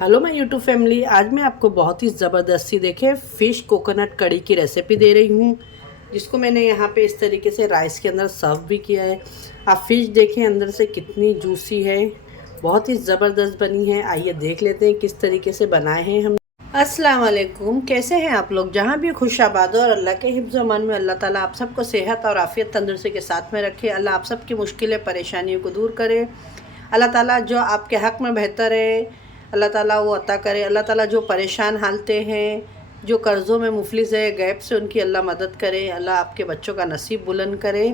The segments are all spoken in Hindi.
Hello my YouTube family. आज मैं आपको बहुत ही ज़बरदस्ती देखे फ़िश कोकोनट कड़ी की रेसिपी दे रही हूँ, जिसको मैंने यहाँ पे इस तरीके से राइस के अंदर सर्व भी किया है। आप फ़िश देखें अंदर से कितनी जूसी है, बहुत ही ज़बरदस्त बनी है। आइए देख लेते हैं किस तरीके से बनाए हैं हम। अस्सलाम वालेकुम, कैसे हैं आप लोग? जहाँ भी खुशाबाद हो और अल्लाह के हिफ्ज़ अमान में अल्लाह ताला आप सबको सेहत और आफ़ियत तंदुरुस्ती के साथ में रखे। अल्लाह आप सबकी मुश्किलें परेशानियों को दूर करे। अल्लाह ताला जो आपके हक़ में बेहतर है अल्लाह ताला वो अता करे। अल्लाह ताला जो परेशान हालते हैं, जो कर्ज़ों में मुफलिस है, गैब से उनकी अल्लाह मदद करे। अल्लाह आपके बच्चों का नसीब बुलंद करे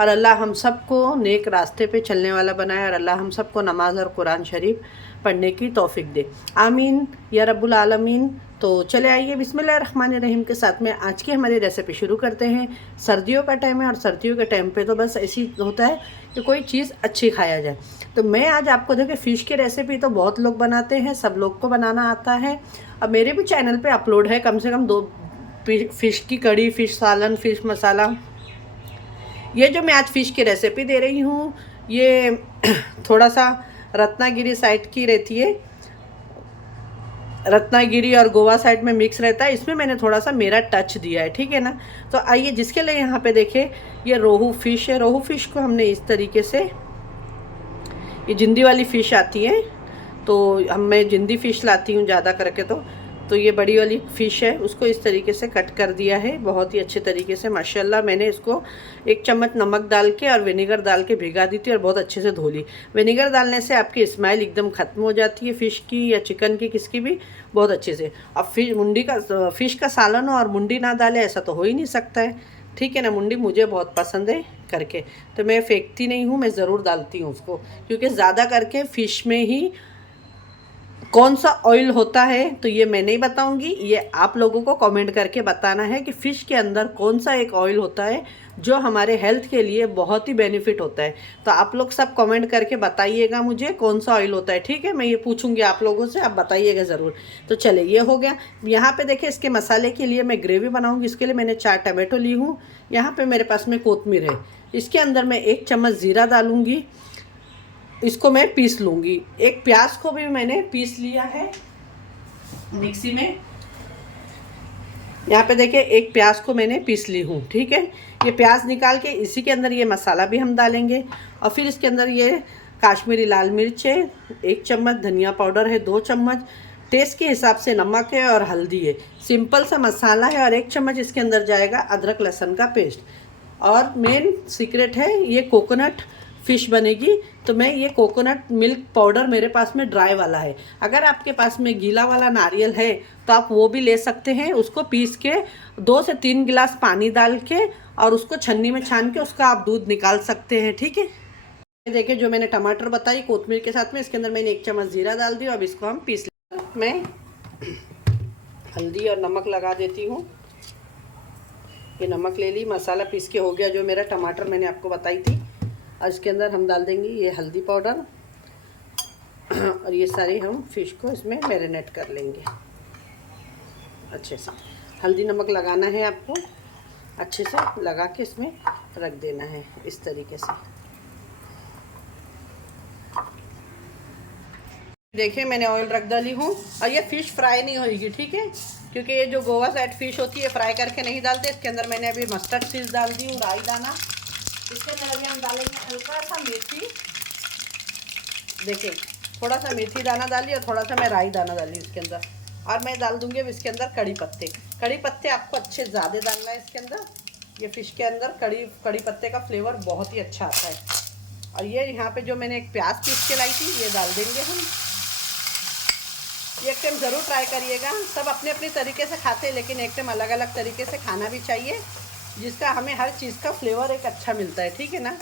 और अल्लाह हम सबको नेक रास्ते पे चलने वाला बनाए और अल्लाह हम सबको नमाज और कुरान शरीफ पढ़ने की तौफीक दे। आमीन या रब्बुल आलमीन। तो चले आइए बिस्मिल्लाहिर्रहमानिर्रहीम के साथ में आज की हमारी रेसिपी शुरू करते हैं। सर्दियों का टाइम है और सर्दियों के टाइम पे तो बस ऐसी होता है कि कोई चीज़ अच्छी खाया जाए। तो मैं आज आपको देखिए फ़िश की रेसिपी तो बहुत लोग बनाते हैं, सब लोग को बनाना आता है। अब मेरे भी चैनल पे अपलोड है कम से कम 2 फ़िश की कड़ी, फ़िश सालन, फ़िश मसाला। ये जो मैं आज फ़िश की रेसिपी दे रही हूँ ये थोड़ा सा रत्नागिरी साइड की रहती है, रत्नागिरी और गोवा साइड में मिक्स रहता है। इसमें मैंने थोड़ा सा मेरा टच दिया है, ठीक है ना। तो आइए जिसके लिए यहाँ पे देखें ये रोहू फ़िश है। रोहू फ़िश को हमने इस तरीके से, ये जिंदी वाली फ़िश आती है तो मैं जिंदी फ़िश लाती हूँ ज़्यादा करके। तो ये बड़ी वाली फ़िश है, उसको इस तरीके से कट कर दिया है बहुत ही अच्छे तरीके से माशाल्लाह। मैंने इसको 1 चम्मच नमक डाल के और विनेगर डाल के भिगा दी थी और बहुत अच्छे से धो ली। विनेगर डालने से आपकी स्मेल एकदम ख़त्म हो जाती है फ़िश की या चिकन की, किसकी भी, बहुत अच्छे से। अब फ़िश का सालन और मुंडी ना डाले ऐसा तो हो ही नहीं सकता है, ठीक है ना। मुंडी मुझे बहुत पसंद है करके, तो मैं फेंकती नहीं हूँ, मैं ज़रूर डालती हूँ उसको, क्योंकि ज़्यादा करके फ़िश में ही कौन सा ऑयल होता है तो ये मैं नहीं बताऊंगी, ये आप लोगों को कमेंट करके बताना है कि फ़िश के अंदर कौन सा एक ऑयल होता है जो हमारे हेल्थ के लिए बहुत ही बेनिफिट होता है। तो आप लोग सब कमेंट करके बताइएगा मुझे कौन सा ऑयल होता है, ठीक है। मैं ये पूछूंगी आप लोगों से, आप बताइएगा ज़रूर। तो चले ये हो गया। यहाँ पे देखिए इसके मसाले के लिए मैं ग्रेवी बनाऊँगी, इसके लिए मैंने 4 टमाटो ली हूँ। यहाँ पर मेरे पास में कोतमीर है, इसके अंदर मैं 1 चम्मच ज़ीरा डालूँगी, इसको मैं पीस लूँगी। एक प्याज को भी मैंने पीस लिया है मिक्सी में। यहाँ पे देखिए एक प्याज को मैंने पीस ली हूँ, ठीक है। ये प्याज निकाल के इसी के अंदर ये मसाला भी हम डालेंगे और फिर इसके अंदर ये काश्मीरी लाल मिर्च है 1 चम्मच, धनिया पाउडर है 2 चम्मच, टेस्ट के हिसाब से नमक है और हल्दी है। सिंपल सा मसाला है और 1 चम्मच इसके अंदर जाएगा अदरक लहसुन का पेस्ट। और मेन सीक्रेट है ये कोकोनट फ़िश बनेगी, तो मैं ये कोकोनट मिल्क पाउडर मेरे पास में ड्राई वाला है। अगर आपके पास में गीला वाला नारियल है तो आप वो भी ले सकते हैं। उसको पीस के 2 से 3 गिलास पानी डाल के और उसको छन्नी में छान के उसका आप दूध निकाल सकते हैं, ठीक है। देखिए जो मैंने टमाटर बताई कोतमीर के साथ में, इसके अंदर मैंने 1 चम्मच ज़ीरा डाल दिया। अब इसको हम पीस लें। मैं हल्दी और नमक लगा देती हूँ। ये नमक ले ली, मसाला पीस के हो गया जो मेरा, टमाटर मैंने आपको बताई थी। और इसके अंदर हम डाल देंगे ये हल्दी पाउडर और ये सारी हम फ़िश को इसमें मैरिनेट कर लेंगे अच्छे से। हल्दी नमक लगाना है आपको, अच्छे से लगा के इसमें रख देना है इस तरीके से। देखिए मैंने ऑयल रख डाली हूँ और ये फ़िश फ्राई नहीं होगी, ठीक है, क्योंकि ये जो गोवा साइड फ़िश होती है फ्राई करके नहीं डालते। इसके अंदर मैंने अभी मस्टर्ड सीड्स डाल दी हूँ, राई दाना। इसके अंदर अभी हम डालेंगे हल्का सा मेथी, देखिए थोड़ा सा मेथी दाना डाली और थोड़ा सा मैं राई दाना डाली इसके अंदर। और मैं डाल दूँगी अब इसके अंदर कड़ी पत्ते। कड़ी पत्ते आपको अच्छे ज़्यादा डालना है इसके अंदर। ये फ़िश के अंदर कड़ी पत्ते का फ्लेवर बहुत ही अच्छा आता है। और ये यहाँ पे जो मैंने एक प्याज पीस के लाई थी ये डाल देंगे हम। ये एक टाइम ज़रूर ट्राई करिएगा। सब अपने अपने तरीके से खाते हैं, लेकिन एक टाइम अलग अलग तरीके से खाना भी चाहिए, जिसका हमें हर चीज़ का फ्लेवर एक अच्छा मिलता है, ठीक है ना।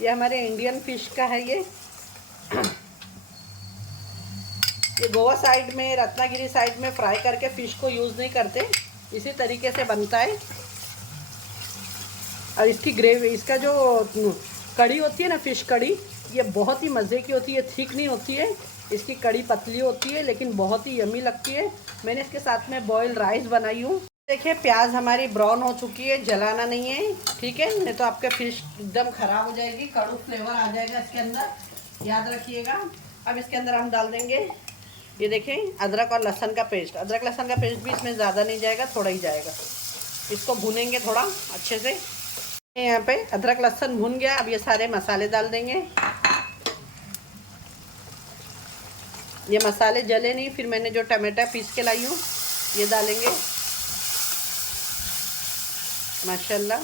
ये हमारे इंडियन फ़िश का है ये गोवा साइड में, रत्नागिरी साइड में फ्राई करके फ़िश को यूज़ नहीं करते, इसी तरीके से बनता है। और इसकी ग्रेवी, इसका जो कड़ी होती है ना फ़िश कड़ी, ये बहुत ही मज़े की होती है, थिक नहीं होती है। इसकी कड़ी पतली होती है लेकिन बहुत ही यमी लगती है। मैंने इसके साथ में बॉयल राइस बनाई हूँ। देखिए प्याज हमारी ब्राउन हो चुकी है, जलाना नहीं है, ठीक है, नहीं तो आपके फ़िश एकदम ख़राब हो जाएगी, कड़ू फ्लेवर आ जाएगा इसके अंदर, याद रखिएगा। अब इसके अंदर हम डाल देंगे ये देखें अदरक और लहसुन का पेस्ट, अदरक लहसुन का पेस्ट भी इसमें ज़्यादा नहीं जाएगा, थोड़ा ही जाएगा। इसको भूनेंगे थोड़ा अच्छे से। यहाँ पे अदरक लहसुन भून गया, अब ये सारे मसाले डाल देंगे। ये मसाले जले नहीं, फिर मैंने जो टमाटर पीस के लाई हूँ ये डालेंगे। माशाल्लाह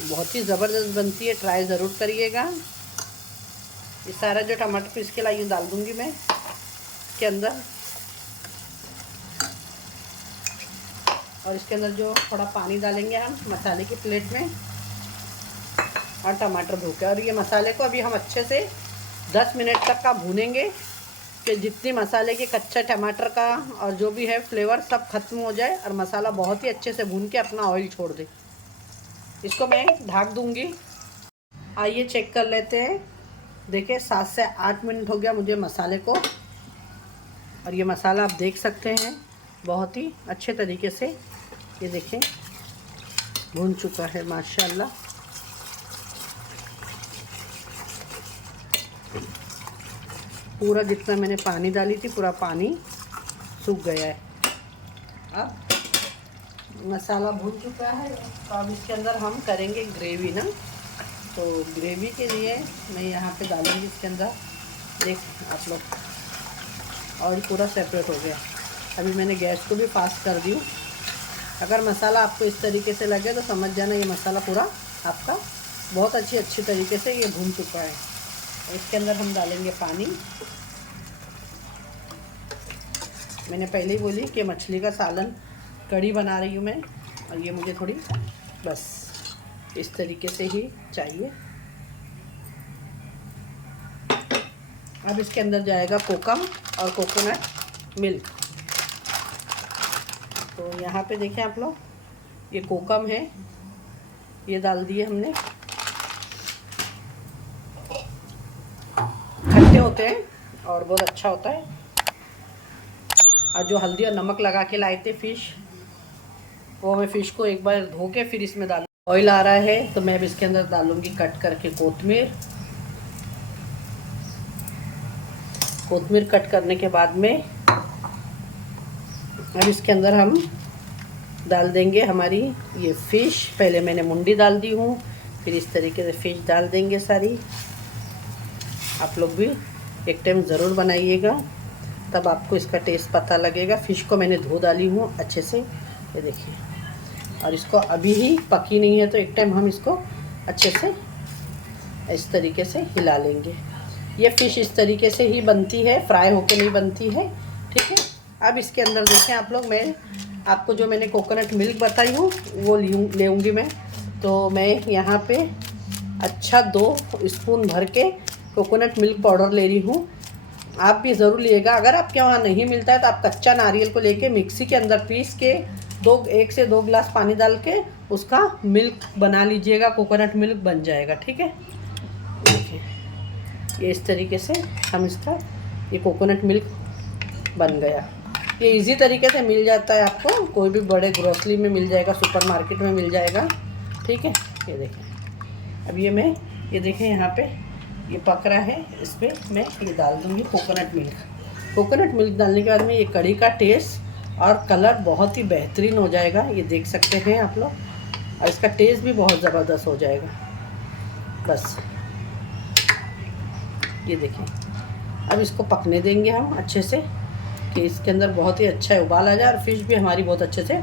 बहुत ही ज़बरदस्त बनती है, ट्राई ज़रूर करिएगा। ये सारा जो टमाटर पीस के लाई हूँ डाल दूँगी मैं इसके अंदर, और इसके अंदर जो थोड़ा पानी डालेंगे हम मसाले की प्लेट में, और टमाटर धो के। और ये मसाले को अभी हम अच्छे से 10 मिनट तक का भूनेंगे कि जितनी मसाले के कच्चा टमाटर का और जो भी है फ्लेवर सब खत्म हो जाए और मसाला बहुत ही अच्छे से भून के अपना ऑयल छोड़ दे। इसको मैं ढक दूंगी। आइए चेक कर लेते हैं। देखिए 7 से 8 मिनट हो गया मुझे मसाले को, और ये मसाला आप देख सकते हैं बहुत ही अच्छे तरीके से ये देखें भून चुका है माशाल्लाह। पूरा जितना मैंने पानी डाली थी पूरा पानी सूख गया है। अब मसाला भून चुका है, तो अब इसके अंदर हम करेंगे ग्रेवी ना। तो ग्रेवी के लिए मैं यहाँ पे डालूँगी इसके अंदर, देख आप लोग ऑयल पूरा सेपरेट हो गया। अभी मैंने गैस को भी फास्ट कर दी। अगर मसाला आपको इस तरीके से लगे तो समझ जाना ये मसाला पूरा आपका बहुत अच्छी तरीके से ये भून चुका है। इसके अंदर हम डालेंगे पानी। मैंने पहले ही बोली कि मछली का सालन कड़ी बना रही हूँ मैं, और ये मुझे थोड़ी बस इस तरीके से ही चाहिए। अब इसके अंदर जाएगा कोकम और कोकोनट मिल्क। तो यहाँ पे देखें आप लोग, ये कोकम है, ये डाल दिए हमने। खट्टे होते हैं और बहुत अच्छा होता है। और जो हल्दी और नमक लगा के लाए थे फ़िश, वो मैं फ़िश को एक बार धो के फिर इसमें डाल। ऑयल आ रहा है तो मैं अब इसके अंदर डालूँगी कट करके कोतमीर कट करने के बाद में अब इसके अंदर हम डाल देंगे हमारी ये फ़िश। पहले मैंने मुंडी डाल दी हूँ, फिर इस तरीके से फ़िश डाल देंगे सारी। आप लोग भी एक टाइम ज़रूर बनाइएगा, तब आपको इसका टेस्ट पता लगेगा। फ़िश को मैंने धो डाली हूँ अच्छे से, ये देखिए। और इसको अभी ही पकी नहीं है तो एक टाइम हम इसको अच्छे से इस तरीके से हिला लेंगे। ये फ़िश इस तरीके से ही बनती है, फ्राई होके नहीं बनती है, ठीक है। अब इसके अंदर देखें आप लोग, मैं आपको जो मैंने कोकोनट मिल्क बताई हूँ वो लेऊँगी मैं। तो मैं यहाँ पे अच्छा 2 स्पून भर के कोकोनट मिल्क पाउडर ले रही हूँ। आप भी ज़रूर लिएगा। अगर आपके वहाँ नहीं मिलता है तो आप कच्चा नारियल को लेके मिक्सी के अंदर पीस के 1 से 2 गिलास पानी डाल के उसका मिल्क बना लीजिएगा, कोकोनट मिल्क बन जाएगा, ठीक है। देखिए ये इस तरीके से हम इसका ये कोकोनट मिल्क बन गया। ये इजी तरीके से मिल जाता है आपको, कोई भी बड़े ग्रोसरी में मिल जाएगा, सुपरमार्केट में मिल जाएगा, ठीक है। ये देखें अब ये देखें यहाँ पे ये पक रहा है, इस पर मैं ये डाल दूँगी कोकोनट मिल्क। कोकोनट मिल्क डालने के बाद में ये कढ़ी का टेस्ट और कलर बहुत ही बेहतरीन हो जाएगा, ये देख सकते हैं आप लोग। और इसका टेस्ट भी बहुत ज़बरदस्त हो जाएगा। बस ये देखें, अब इसको पकने देंगे हम अच्छे से कि इसके अंदर बहुत ही अच्छा उबाल आ जाए और फिश भी हमारी बहुत अच्छे से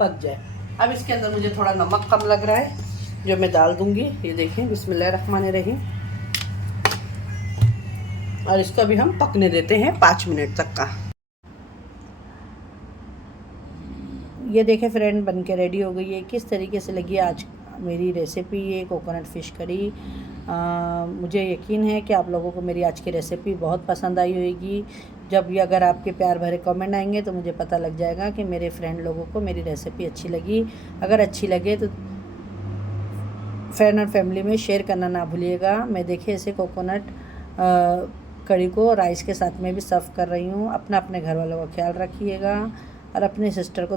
पक जाए। अब इसके अंदर मुझे थोड़ा नमक कम लग रहा है जो मैं डाल दूंगी। ये देखें बिस्मिल्लाहिर्रहमानिर्रहीम। और इसको अभी हम पकने देते हैं 5 मिनट तक का। ये देखें फ्रेंड, बन के रेडी हो गई है। किस तरीके से लगी आज मेरी रेसिपी ये कोकोनट फ़िश करी। मुझे यकीन है कि आप लोगों को मेरी आज की रेसिपी बहुत पसंद आई होगी। जब भी अगर आपके प्यार भरे कमेंट आएंगे तो मुझे पता लग जाएगा कि मेरे फ्रेंड लोगों को मेरी रेसिपी अच्छी लगी। अगर अच्छी लगे तो फ्रेंड और फैमिली में शेयर करना ना भूलिएगा। मैं देखिए इसे कोकोनट कड़ी को राइस के साथ में भी सर्व कर रही हूँ। अपने घर वालों का ख्याल रखिएगा और अपने सिस्टर को